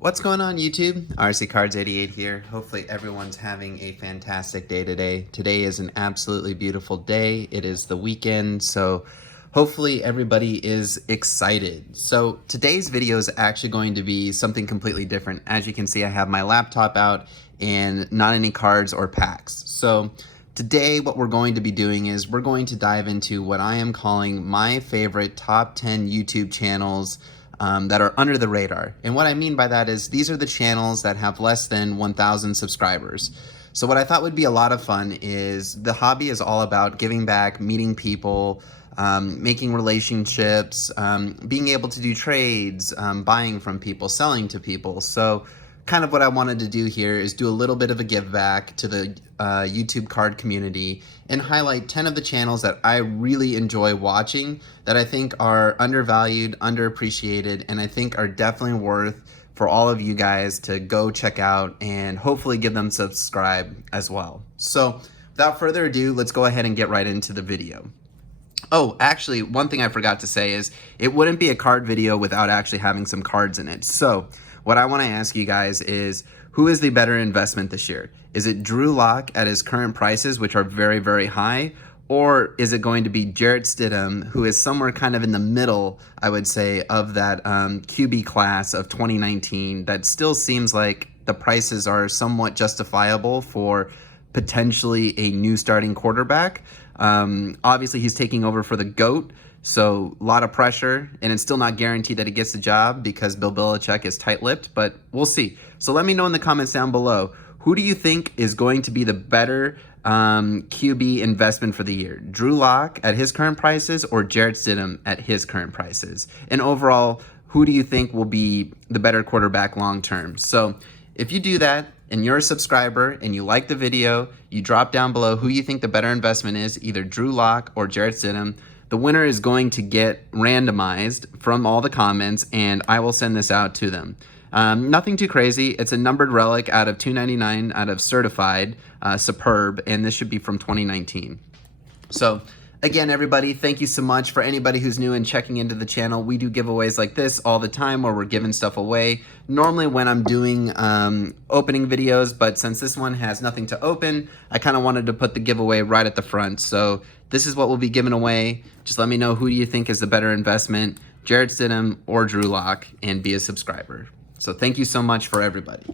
What's going on YouTube? RC Cards 88 here. Hopefully everyone's having a fantastic day today. Today is an absolutely beautiful day. It is the weekend, so hopefully everybody is excited. So today's video is actually going to be something completely different. As you can see, I have my laptop out and not any cards or packs. So today what we're going to be doing is we're going to dive into what I am calling my favorite top 10 YouTube channels that are under the radar. And what I mean by that is these are the channels that have less than 1,000 subscribers. So what I thought would be a lot of fun is the hobby is all about giving back, meeting people, making relationships, being able to do trades, buying from people, selling to people. So kind of what I wanted to do here is do a little bit of a give back to the YouTube card community and highlight 10 of the channels that I really enjoy watching that I think are undervalued, underappreciated, and I think are definitely worth for all of you guys to go check out and hopefully give them subscribe as well. So without further ado, let's go ahead and get right into the video. Oh, actually, one thing I forgot to say is it wouldn't be a card video without actually having some cards in it. So what I want to ask you guys is, who is the better investment this year? Is it Drew Lock at his current prices, which are very, very high? Or is it going to be Jarrett Stidham, who is somewhere kind of in the middle, I would say, of that QB class of 2019 that still seems like the prices are somewhat justifiable for potentially a new starting quarterback? Obviously, he's taking over for the GOAT, so a lot of pressure, and it's still not guaranteed that he gets the job because Bill Belichick is tight-lipped, but we'll see. So let me know in the comments down below, who do you think is going to be the better QB investment for the year? Drew Lock at his current prices or Jarrett Stidham at his current prices? And overall, who do you think will be the better quarterback long-term? So if you do that, and you're a subscriber and you like the video, you drop down below who you think the better investment is, either Drew Lock or Jarrett Stidham. The winner is going to get randomized from all the comments, and I will send this out to them. Nothing too crazy. It's a numbered relic out of 299 out of certified, superb, and this should be from 2019. So again, everybody, thank you so much. For anybody who's new and checking into the channel, we do giveaways like this all the time where we're giving stuff away. Normally when I'm doing opening videos, but since this one has nothing to open, I kind of wanted to put the giveaway right at the front. So this is what we'll be giving away. Just let me know who do you think is the better investment, Jarrett Stidham or Drew Lock, and be a subscriber. So thank you so much for everybody.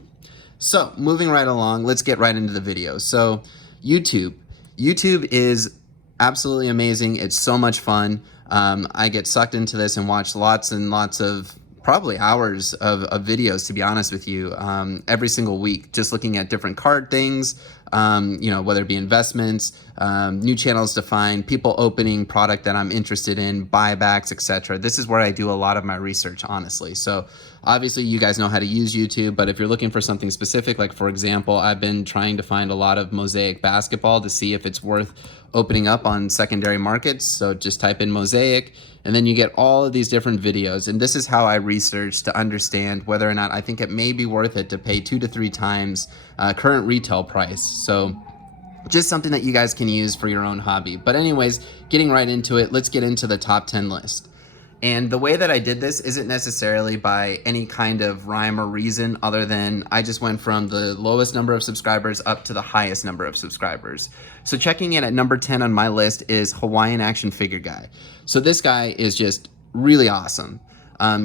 So moving right along, let's get right into the video. So YouTube is absolutely amazing. It's so much fun. I get sucked into this and watch lots and lots of, probably hours of videos, to be honest with you, every single week, just looking at different card things, you know, whether it be investments, new channels to find, people opening product that I'm interested in, buybacks, etc. This is where I do a lot of my research, honestly. So obviously you guys know how to use YouTube, but if you're looking for something specific, like for example, I've been trying to find a lot of Mosaic basketball to see if it's worth opening up on secondary markets. So just type in Mosaic, and then you get all of these different videos. And this is how I research to understand whether or not I think it may be worth it to pay 2 to 3 times current retail price. So just something that you guys can use for your own hobby. But anyways, getting right into it, let's get into the top 10 list. And the way that I did this isn't necessarily by any kind of rhyme or reason other than I just went from the lowest number of subscribers up to the highest number of subscribers. So checking in at number 10 on my list is Hawaiian Action Figure Guy. So this guy is just really awesome.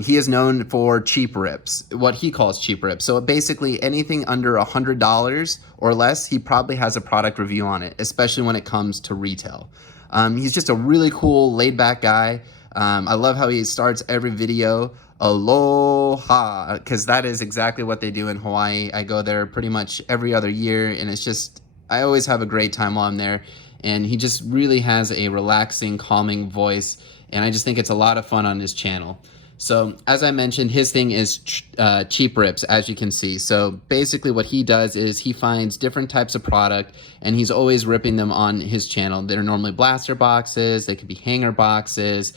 He is known for cheap rips, what he calls cheap rips. So basically anything under $100 or less, he probably has a product review on it, especially when it comes to retail. He's just a really cool, laid back guy. I love how he starts every video, aloha, because that is exactly what they do in Hawaii. I go there pretty much every other year, and it's just, I always have a great time while I'm there. And he just really has a relaxing, calming voice, and I just think it's a lot of fun on his channel. So as I mentioned, his thing is cheap rips, as you can see. So basically what he does is he finds different types of product and he's always ripping them on his channel. They're normally blaster boxes, they could be hanger boxes.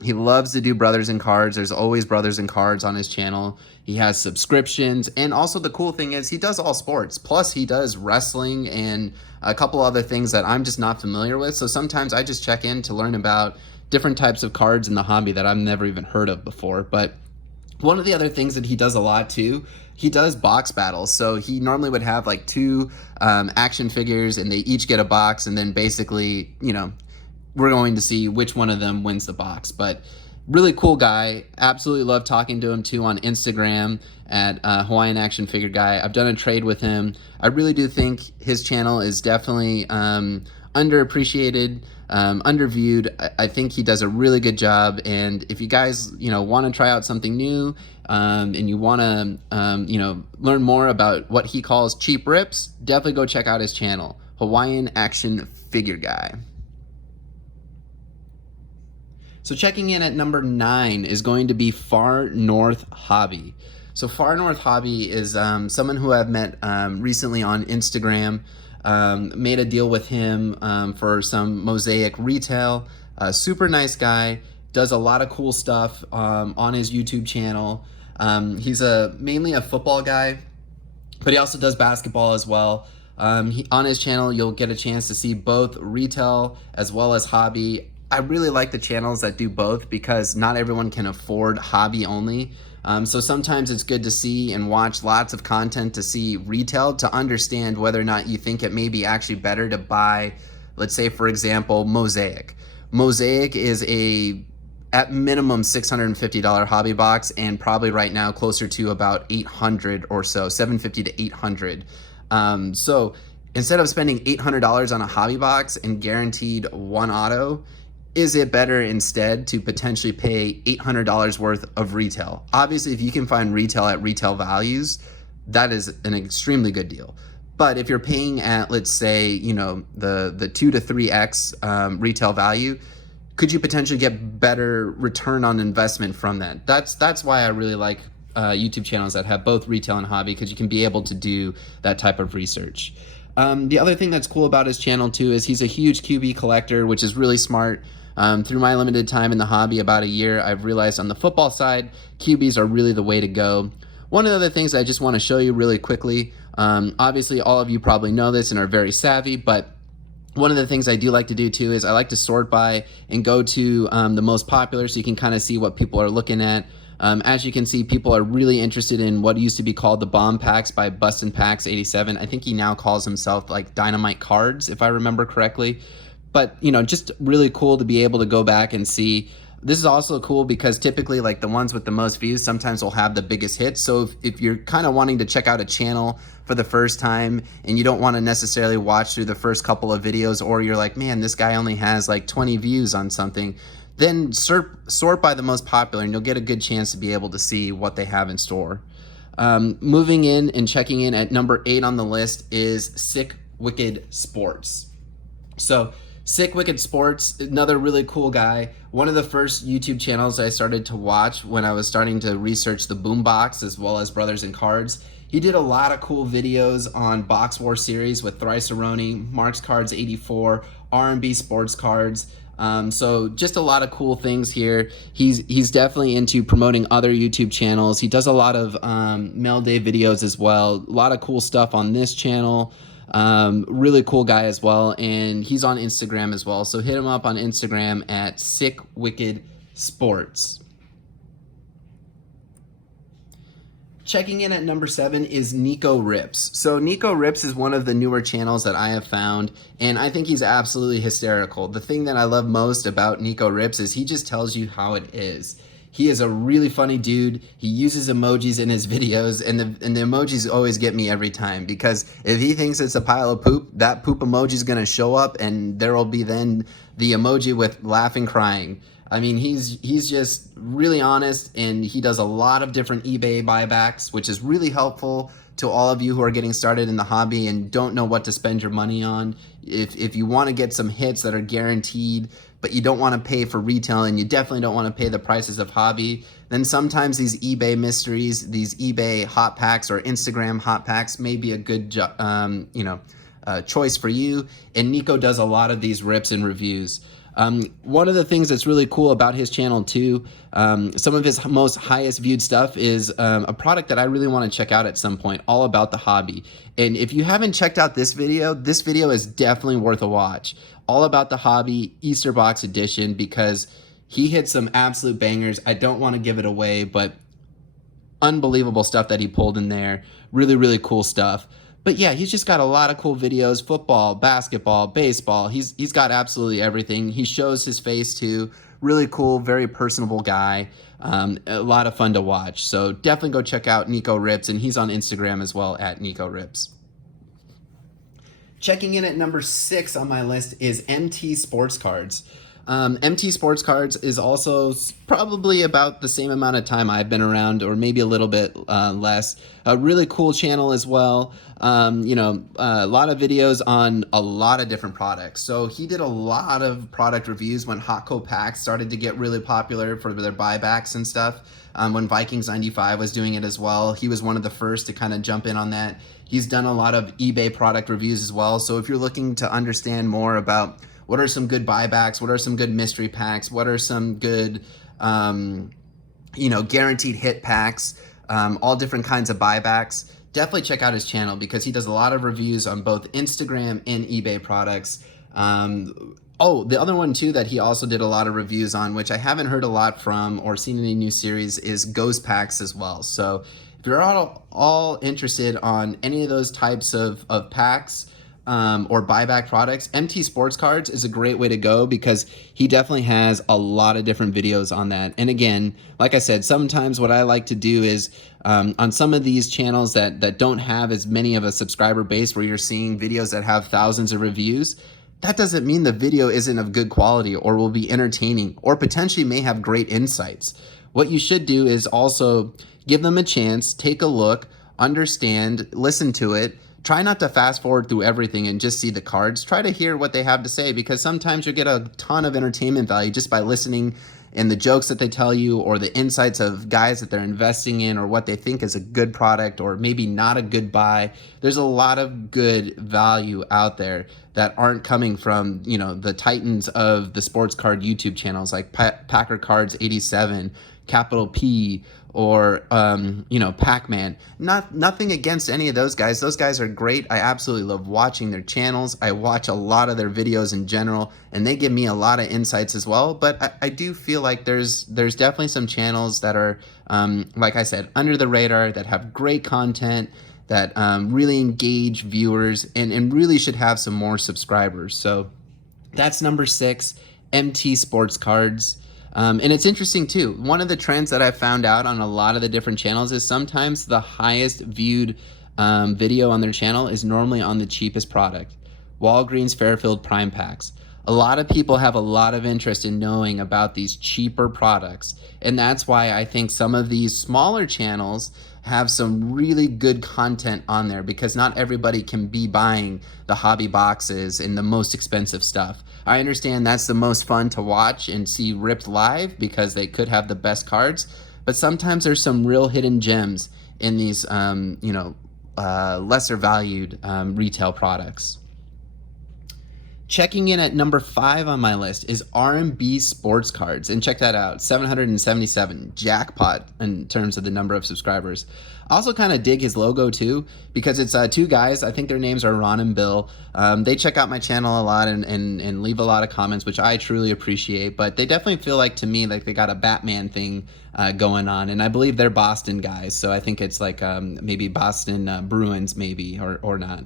He loves to do brothers and cards. There's always brothers and cards on his channel. He has subscriptions, and also the cool thing is he does all sports. Plus he does wrestling and a couple other things that I'm just not familiar with. So sometimes I just check in to learn about different types of cards in the hobby that I've never even heard of before. But One of the other things that he does a lot too, he does box battles. So he normally would have like two action figures, and they each get a box, and then basically, you know, we're going to see which one of them wins the box. But really cool guy. Absolutely love talking to him too on Instagram at Hawaiian Action Figure Guy. I've done a trade with him. I really do think his channel is definitely underappreciated, underviewed. I think he does a really good job. And if you guys, you know, want to try out something new, and you want to, you know, learn more about what he calls cheap rips, definitely go check out his channel, Hawaiian Action Figure Guy. So checking in at number 9 is going to be Far North Hobby. So Far North Hobby is someone who I've met recently on Instagram. Made a deal with him for some mosaic retail. Super nice guy, does a lot of cool stuff on his YouTube channel. He's mainly a football guy, but he also does basketball as well. On his channel, you'll get a chance to see both retail as well as hobby. I really like the channels that do both because not everyone can afford hobby only. So sometimes it's good to see and watch lots of content to see retail to understand whether or not you think it may be actually better to buy, let's say, for example, Mosaic. Mosaic is at minimum $650 hobby box, and probably right now closer to about $800 or so, $750 to $800. So instead of spending $800 on a hobby box and guaranteed one auto, is it better instead to potentially pay $800 worth of retail? Obviously, if you can find retail at retail values, that is an extremely good deal. But if you're paying at, let's say, you know, the 2 to 3x retail value, could you potentially get better return on investment from that? That's why I really like YouTube channels that have both retail and hobby, because you can be able to do that type of research. The other thing that's cool about his channel too is he's a huge QB collector, which is really smart. Through my limited time in the hobby, about a year, I've realized on the football side, QBs are really the way to go. One of the other things I just want to show you really quickly, obviously all of you probably know this and are very savvy, but one of the things I do like to do too is I like to sort by and go to the most popular, so you can kind of see what people are looking at. As you can see, people are really interested in what used to be called the Bomb Packs by Bustin' Packs 87. I think he now calls himself like Dynamite Cards, if I remember correctly. But, you know, just really cool to be able to go back and see. This is also cool because typically like the ones with the most views sometimes will have the biggest hits. So if you're kind of wanting to check out a channel for the first time and you don't want to necessarily watch through the first couple of videos, or you're like, man, this guy only has like 20 views on something, then sort by the most popular and you'll get a good chance to be able to see what they have in store. Moving in and checking in at number 8 on the list is SikWicked Sports. So SikWicked Sports, another really cool guy. One of the first YouTube channels I started to watch when I was starting to research the boombox as well as Brothers and Cards. He did a lot of cool videos on Box War series with Thrice-A-Roni, Mark's Cards 84, RNB Sports Cards. So just a lot of cool things here. He's definitely into promoting other YouTube channels. He does a lot of mail day videos as well. A lot of cool stuff on this channel. Really cool guy as well, and he's on Instagram as well, so hit him up on Instagram at SikWicked Sports. Checking in at number 7 is Nico Ripps. So Nico Ripps is one of the newer channels that I have found, and I think he's absolutely hysterical. The thing that I love most about Nico Ripps is he just tells you how it is. He is a really funny dude. He uses emojis in his videos, and the emojis always get me every time, because if he thinks it's a pile of poop, that poop emoji is going to show up, and there will be then the emoji with laughing, crying. I mean, he's just really honest, and he does a lot of different eBay buybacks, which is really helpful to all of you who are getting started in the hobby and don't know what to spend your money on. If you want to get some hits that are guaranteed, but you don't want to pay for retail and you definitely don't want to pay the prices of hobby, then sometimes these eBay mysteries, these eBay hot packs or Instagram hot packs may be a good choice for you. And Nico does a lot of these rips and reviews. One of the things that's really cool about his channel too, some of his most highest viewed stuff is a product that I really want to check out at some point, all about the hobby. And if you haven't checked out this video is definitely worth a watch. All about the hobby Easter box edition, because he hit some absolute bangers. I don't want to give it away, but unbelievable stuff that he pulled in there. Really, really cool stuff. But yeah, he's just got a lot of cool videos, football, basketball, baseball. He's got absolutely everything. He shows his face too. Really cool, very personable guy. A lot of fun to watch. So definitely go check out Nico Ripps, and he's on Instagram as well at Nico Rips. Checking in at number 6 on my list is MT Sports Cards. MT Sports Cards is also probably about the same amount of time I've been around, or maybe a little bit less. A really cool channel as well. A lot of videos on a lot of different products. So he did a lot of product reviews when Hotco packs started to get really popular for their buybacks and stuff. When Vikings 95 was doing it as well, he was one of the first to kind of jump in on that. He's done a lot of eBay product reviews as well. So if you're looking to understand more about what are some good buybacks, what are some good mystery packs, what are some good, guaranteed hit packs, all different kinds of buybacks, definitely check out his channel because he does a lot of reviews on both Instagram and eBay products. The other one too that he also did a lot of reviews on, which I haven't heard a lot from or seen any new series, is Ghost Packs as well. So if you're all interested on any of those types of packs, or buyback products, MT Sports Cards is a great way to go because he definitely has a lot of different videos on that. And again, like I said, sometimes what I like to do is on some of these channels that don't have as many of a subscriber base where you're seeing videos that have thousands of reviews, that doesn't mean the video isn't of good quality or will be entertaining or potentially may have great insights. What you should do is also give them a chance, take a look, understand, listen to it. Try not to fast forward through everything and just see the cards. Try to hear what they have to say because sometimes you get a ton of entertainment value just by listening and the jokes that they tell you or the insights of guys that they're investing in or what they think is a good product or maybe not a good buy. There's a lot of good value out there that aren't coming from, the titans of the sports card YouTube channels like Packer Cards 87, Capital P, or Pac-Man. Nothing against any of those guys. Those guys are great. I absolutely love watching their channels. I watch a lot of their videos in general, and they give me a lot of insights as well. But I do feel like there's definitely some channels that are, like I said, under the radar, that have great content, that really engage viewers, and really should have some more subscribers. So that's number 6, MT Sports Cards. And it's interesting too. One of the trends that I've found out on a lot of the different channels is sometimes the highest viewed video on their channel is normally on the cheapest product. Walgreens Fairfield Prime Packs. A lot of people have a lot of interest in knowing about these cheaper products. And that's why I think some of these smaller channels have some really good content on there because not everybody can be buying the hobby boxes and the most expensive stuff. I understand that's the most fun to watch and see ripped live because they could have the best cards, but sometimes there's some real hidden gems in these, lesser valued retail products. Checking in at number 5 on my list is RNB Sports Cards, and check that out, 777, jackpot in terms of the number of subscribers. I also kind of dig his logo too, because it's 2 guys, I think their names are Ron and Bill. They check out my channel a lot and leave a lot of comments, which I truly appreciate, but they definitely feel like, to me, like they got a Batman thing going on, and I believe they're Boston guys, so I think it's like maybe Boston Bruins maybe, or not.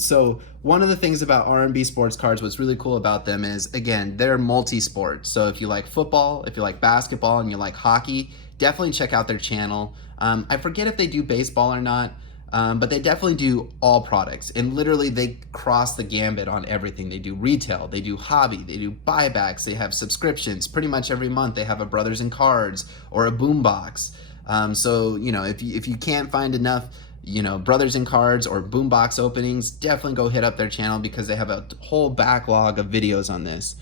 So one of the things about RNB Sports Cards, what's really cool about them is, again, they're multi-sport. So if you like football, if you like basketball, and you like hockey, definitely check out their channel. I forget if they do baseball or not, but they definitely do all products. And literally they cross the gambit on everything. They do retail, they do hobby, they do buybacks, they have subscriptions. Pretty much every month they have a Brothers in Cards or a boombox. So, if you can't find enough Brothers in Cards or boombox openings, definitely go hit up their channel because they have a whole backlog of videos on this.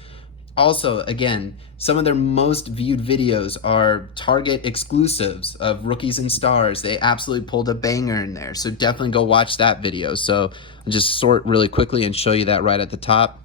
Also, again, some of their most viewed videos are Target exclusives of rookies and stars. They absolutely pulled a banger in there, so definitely go watch that video. So I'll just sort really quickly and show you that right at the top.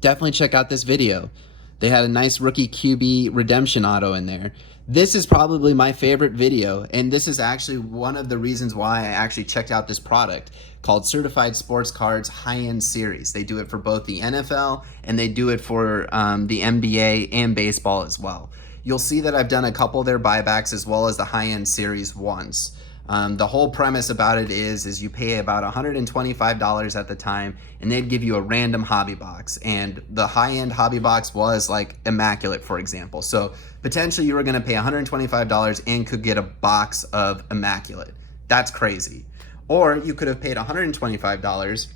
Definitely check out this video. They had a nice rookie QB redemption auto in there. This is probably my favorite video, and this is actually one of the reasons why I actually checked out this product called Certified Sports Cards High-End Series. They do it for both the NFL and they do it for the NBA and baseball as well. you'll see that I've done a couple of their buybacks as well as the high-end series once. The whole premise about it is you pay about $125 at the time, and they'd give you a random hobby box. And the high-end hobby box was like Immaculate, for example. So potentially you were gonna pay $125 and could get a box of Immaculate. That's crazy. Or you could have paid $125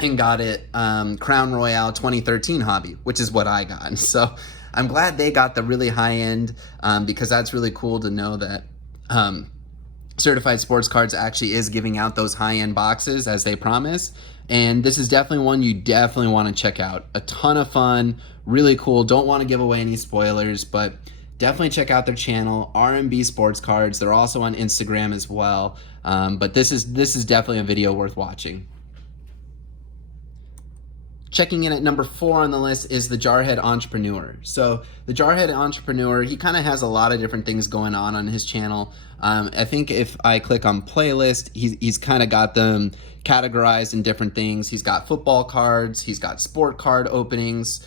and got it Crown Royale 2013 hobby, which is what I got. So I'm glad they got the really high-end because that's really cool to know that Certified Sports Cards actually is giving out those high-end boxes as they promise. And this is definitely one you definitely want to check out. A ton of fun, really cool. Don't want to give away any spoilers, but definitely check out their channel, RNB Sports Cards. They're also on Instagram as well. But this is definitely a video worth watching. Checking in at number 4 on the list is the Jarhead Entrepreneur. So the Jarhead Entrepreneur, he kind of has a lot of different things going on his channel. I think if I click on playlist, he's kind of got them categorized in different things. He's got football cards, he's got sport card openings,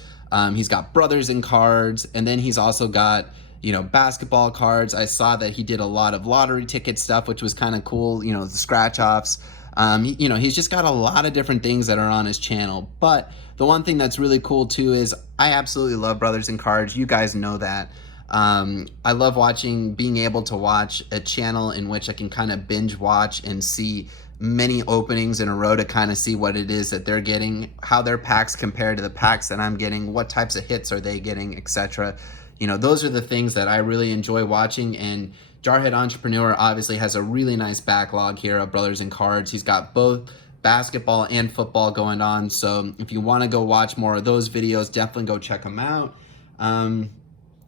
he's got brothers in cards, and then he's also got, you know, basketball cards. I saw that he did a lot of lottery ticket stuff, which was kind of cool, you know, the scratch offs. You know, he's just got a lot of different things that are on his channel. But the one thing that's really cool too is I absolutely love Brothers in Cards. You guys know that. I love being able to watch a channel in which I can kind of binge watch and see many openings in a row to kind of see what it is that they're getting, how their packs compare to the packs that I'm getting, what types of hits are they getting, etc. You know, those are the things that I really enjoy watching. And Jarhead Entrepreneur obviously has a really nice backlog here of Brothers in Cards. He's got both basketball and football going on. So if you want to go watch more of those videos, definitely go check him out.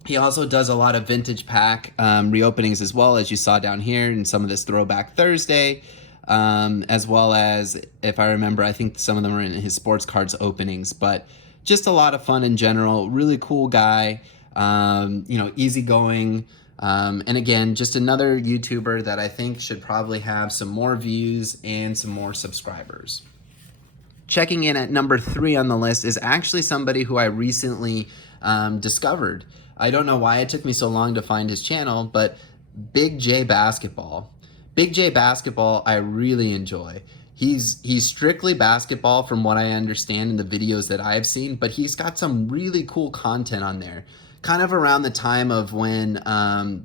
He also does a lot of vintage pack reopenings as well, as you saw down here in some of this Throwback Thursday, as well as, if I remember, I think some of them are in his sports cards openings. But just a lot of fun in general. Really cool guy, you know, easygoing. And again, just another YouTuber that I think should probably have some more views and some more subscribers. Checking in at number 3 on the list is actually somebody who I recently discovered. I don't know why it took me so long to find his channel, but Big J Basketball. Big J Basketball I really enjoy. He's strictly basketball from what I understand in the videos that I've seen, but he's got some really cool content on there. Kind of around the time of when,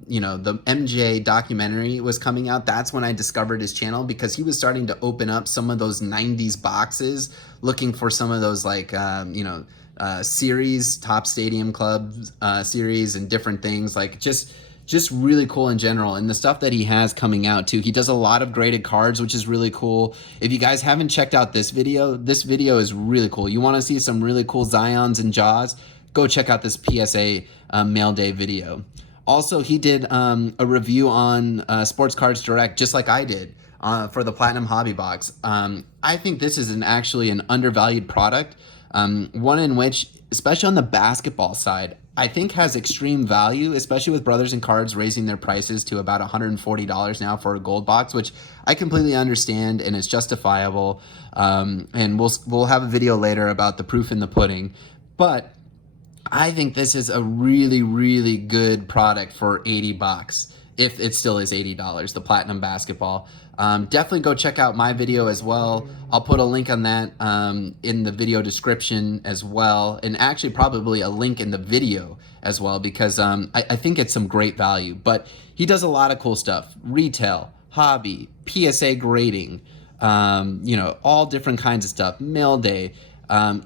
you know, the MJ documentary was coming out, that's when I discovered his channel, because he was starting to open up some of those 90s boxes, looking for some of those, like, you know, series, Top Stadium Club series and different things, like just really cool in general. And the stuff that he has coming out too, he does a lot of graded cards, which is really cool. If you guys haven't checked out this video is really cool. You want to see some really cool Zions and Jaws, go check out this PSA mail day video. Also, he did a review on Sports Cards Direct, just like I did for the Platinum Hobby Box. I think this is actually an undervalued product, one in which, especially on the basketball side, I think has extreme value, especially with Brothers in Cards raising their prices to about $140 now for a gold box, which I completely understand and is justifiable. And we'll have a video later about the proof in the pudding. But I think this is a really, really good product for $80, if it still is $80, the Platinum Basketball. Definitely go check out my video as well. I'll put a link on that in the video description as well, and actually probably a link in the video as well, because I think it's some great value. But he does a lot of cool stuff: retail, hobby, PSA grading, you know, all different kinds of stuff, mail day.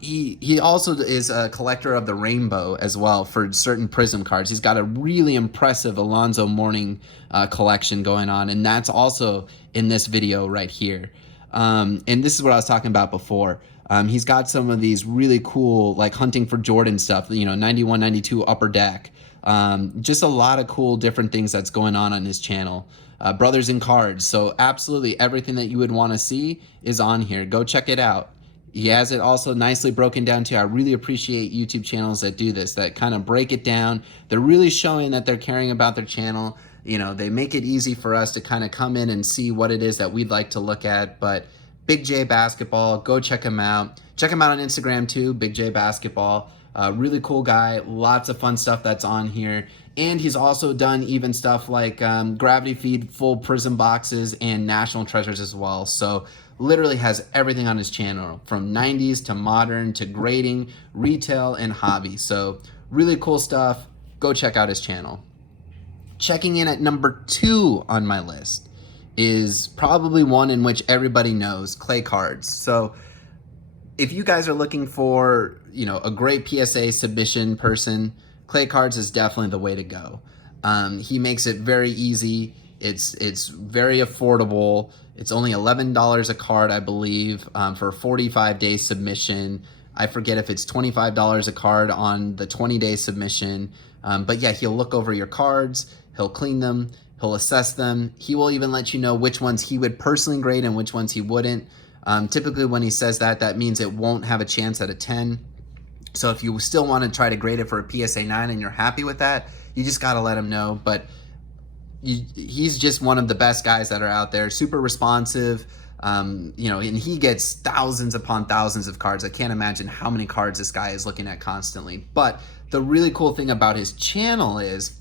He also is a collector of the rainbow as well for certain Prism cards. He's got a really impressive Alonzo Mourning collection going on, and that's also in this video right here. And this is what I was talking about before. He's got some of these really cool, like hunting for Jordan stuff, you know, 91, 92 Upper Deck. Just a lot of cool different things that's going on his channel. Brothers in Cards. So absolutely everything that you would want to see is on here. Go check it out. He has it also nicely broken down too. I really appreciate YouTube channels that do this, that kind of break it down. They're really showing that they're caring about their channel. You know, they make it easy for us to kind of come in and see what it is that we'd like to look at. But Big J Basketball, go check him out. Check him out on Instagram too, Big J Basketball. Really cool guy, lots of fun stuff that's on here. And he's also done even stuff like gravity feed, full prism boxes, and national treasures as well. So literally has everything on his channel, from 90s to modern to grading, retail, and hobby. So really cool stuff. Go check out his channel. Checking in at number 2 on my list is probably one in which everybody knows, ClayCards. So if you guys are looking for, a great PSA submission person, ClayCards is definitely the way to go. He makes it very easy. It's very affordable. It's only $11 a card, I believe, for a 45-day submission. I forget if it's $25 a card on the 20-day submission. But yeah, he'll look over your cards, he'll clean them, he'll assess them. He will even let you know which ones he would personally grade and which ones he wouldn't. Typically when he says that, that means it won't have a chance at a 10. So if you still want to try to grade it for a PSA 9 and you're happy with that, you just got to let him know. But he's just one of the best guys that are out there, super responsive, and he gets thousands upon thousands of cards. I can't imagine how many cards this guy is looking at constantly. But the really cool thing about his channel is,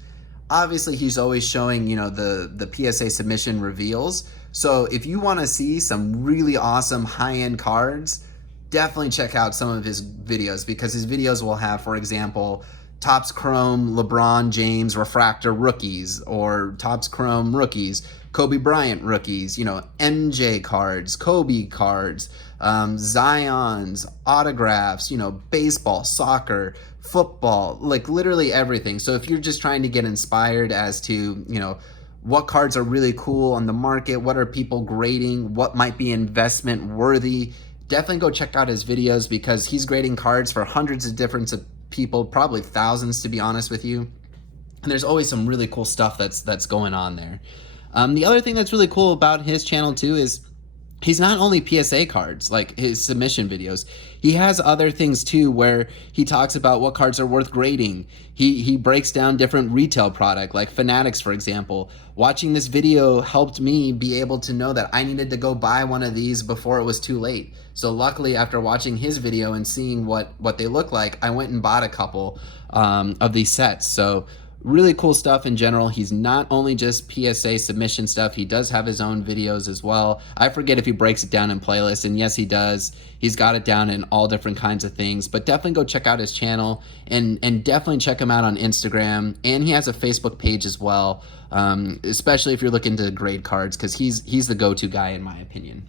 obviously he's always showing, the PSA submission reveals. So if you want to see some really awesome high-end cards, definitely check out some of his videos, because his videos will have, for example, Topps Chrome LeBron James Refractor Rookies, or Topps Chrome Rookies, Kobe Bryant Rookies, MJ cards, Kobe cards, Zion's, autographs, baseball, soccer, football, like literally everything. So if you're just trying to get inspired as to, what cards are really cool on the market, what are people grading, what might be investment worthy, definitely go check out his videos, because he's grading cards for hundreds of different people, probably thousands to be honest with you. And there's always some really cool stuff that's going on there. The other thing that's really cool about his channel too is he's not only PSA cards, like his submission videos. He has other things too, where he talks about what cards are worth grading. He breaks down different retail product, like Fanatics, for example. Watching this video helped me be able to know that I needed to go buy one of these before it was too late. So luckily, after watching his video and seeing what they look like, I went and bought a couple of these sets. So really cool stuff in general. He's not only just PSA submission stuff, he does have his own videos as well. I forget if he breaks it down in playlists, and yes, he does. He's got it down in all different kinds of things, but definitely go check out his channel, and definitely check him out on Instagram. And he has a Facebook page as well, especially if you're looking to grade cards, because he's the go-to guy in my opinion.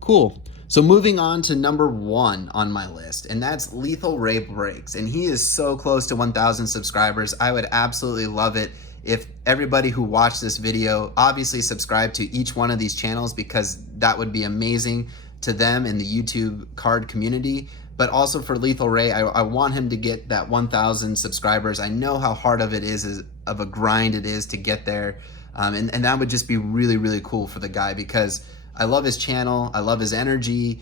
Cool. So moving on to number 1 on my list, and that's LethalRay Breaks. And he is so close to 1,000 subscribers. I would absolutely love it if everybody who watched this video obviously subscribe to each one of these channels, because that would be amazing to them in the YouTube card community. But also for LethalRay, I want him to get that 1,000 subscribers. I know how hard of a grind it is to get there. And that would just be really, really cool for the guy, because I love his channel. I love his energy.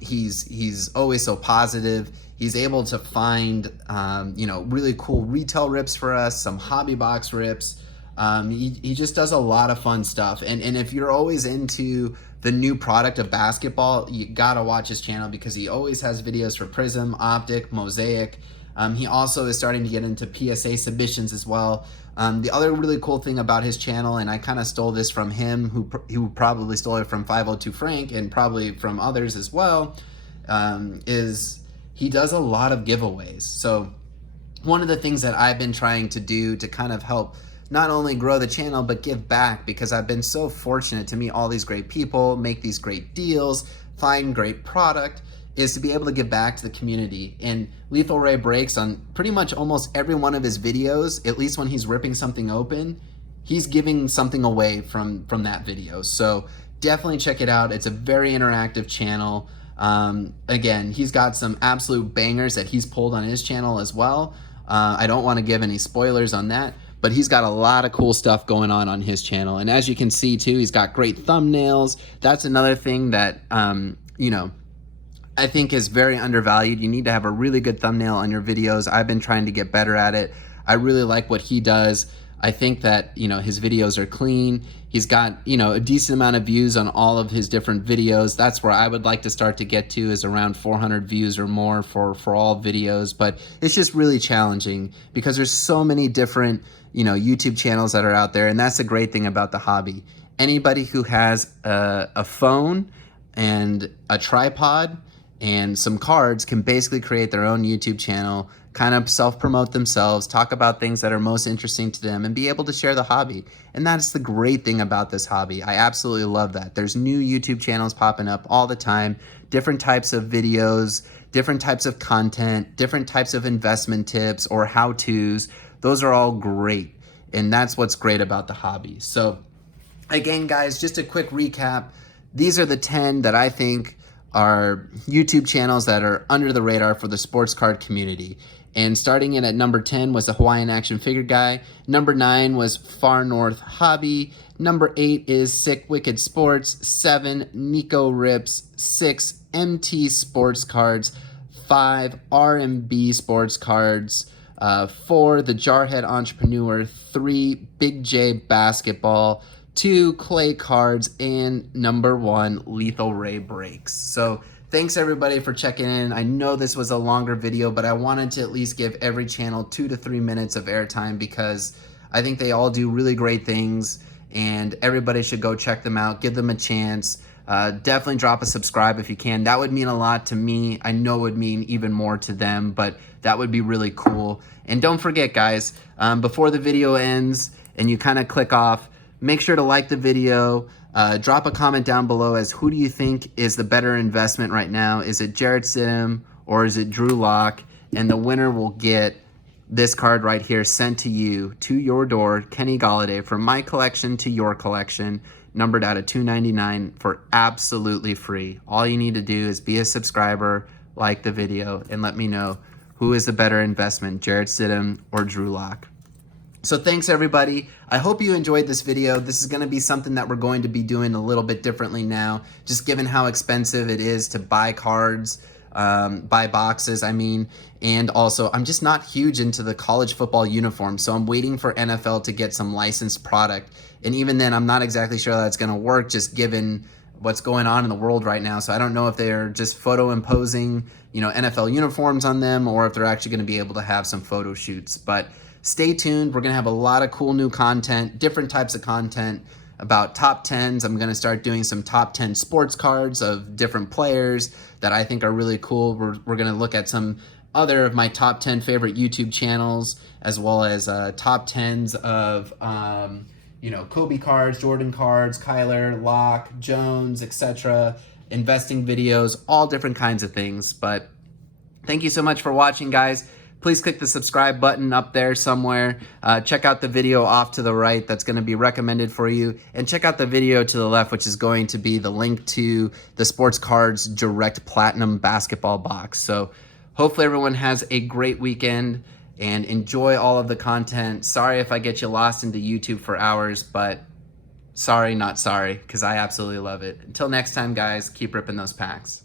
He's always so positive. He's able to find, really cool retail rips for us, some hobby box rips. He just does a lot of fun stuff. And if you're always into the new product of basketball, you gotta watch his channel, because he always has videos for Prism, Optic, Mosaic. He also is starting to get into PSA submissions as well. The other really cool thing about his channel, and I kind of stole this from him, who probably stole it from 502 Frank and probably from others as well, is he does a lot of giveaways. So one of the things that I've been trying to do to kind of help not only grow the channel, but give back, because I've been so fortunate to meet all these great people, make these great deals, find great product, is to be able to give back to the community. And LethalRay Breaks, on pretty much almost every one of his videos, at least when he's ripping something open, he's giving something away from that video. So definitely check it out. It's a very interactive channel. Again, he's got some absolute bangers that he's pulled on his channel as well. I don't want to give any spoilers on that, but he's got a lot of cool stuff going on his channel. And as you can see too, he's got great thumbnails. That's another thing that, I think is very undervalued. You need to have a really good thumbnail on your videos. I've been trying to get better at it. I really like what he does. I think that, you know, his videos are clean. He's got, you know, a decent amount of views on all of his different videos. That's where I would like to start to get to, is around 400 views or more for all videos. But it's just really challenging because there's so many different, you know, YouTube channels that are out there. And that's the great thing about the hobby. Anybody who has a phone and a tripod and some cards can basically create their own YouTube channel, kind of self-promote themselves, talk about things that are most interesting to them, and be able to share the hobby. And that's the great thing about this hobby. I absolutely love that. There's new YouTube channels popping up all the time, different types of videos, different types of content, different types of investment tips or how-tos. Those are all great. And that's what's great about the hobby. So again, guys, just a quick recap. These are the 10 that I think are YouTube channels that are under the radar for the sports card community. And starting in at number 10 was the Hawaiian Action Figure Guy. Number 9 was Far North Hobby. Number 8 is SikWicked Sports. 7, Nico Ripps. 6, MT Sports Cards. 5, RNB Sports Cards. 4, the Jarhead Entrepreneur. 3, Big J Basketball. 2, Klay Cards, and number 1, LethalRay Breaks. So thanks everybody for checking in. I know this was a longer video, but I wanted to at least give every channel 2 to 3 minutes of airtime because I think they all do really great things and everybody should go check them out, give them a chance. Definitely drop a subscribe if you can. That would mean a lot to me. I know it would mean even more to them, but that would be really cool. And don't forget, guys, before the video ends and you kind of click off, make sure to like the video, drop a comment down below as who do you think is the better investment right now? Is it Jarrett Stidham or is it Drew Lock? And the winner will get this card right here sent to you, to your door, Kenny Golladay, from my collection to your collection, numbered out of $2.99 for absolutely free. All you need to do is be a subscriber, like the video, and let me know who is the better investment, Jarrett Stidham or Drew Lock. So thanks everybody. I hope you enjoyed this video. This is gonna be something that we're going to be doing a little bit differently now, just given how expensive it is to buy cards, buy boxes, I mean, and also I'm just not huge into the college football uniform, so I'm waiting for NFL to get some licensed product. And even then, I'm not exactly sure that's gonna work, just given what's going on in the world right now. So I don't know if they're just photo imposing, you know, NFL uniforms on them, or if they're actually gonna be able to have some photo shoots. But stay tuned. We're going to have a lot of cool new content, different types of content about top 10s. I'm going to start doing some top 10 sports cards of different players that I think are really cool. We're going to look at some other of my top 10 favorite YouTube channels, as well as top 10s of, you know, Kobe cards, Jordan cards, Kyler, Locke, Jones, etc. Investing videos, all different kinds of things. But thank you so much for watching, guys. Please click the subscribe button up there somewhere. Check out the video off to the right that's going to be recommended for you. And check out the video to the left, which is going to be the link to the Sports Cards Direct Platinum Basketball Box. So hopefully everyone has a great weekend and enjoy all of the content. Sorry if I get you lost into YouTube for hours, but sorry, not sorry, because I absolutely love it. Until next time, guys, keep ripping those packs.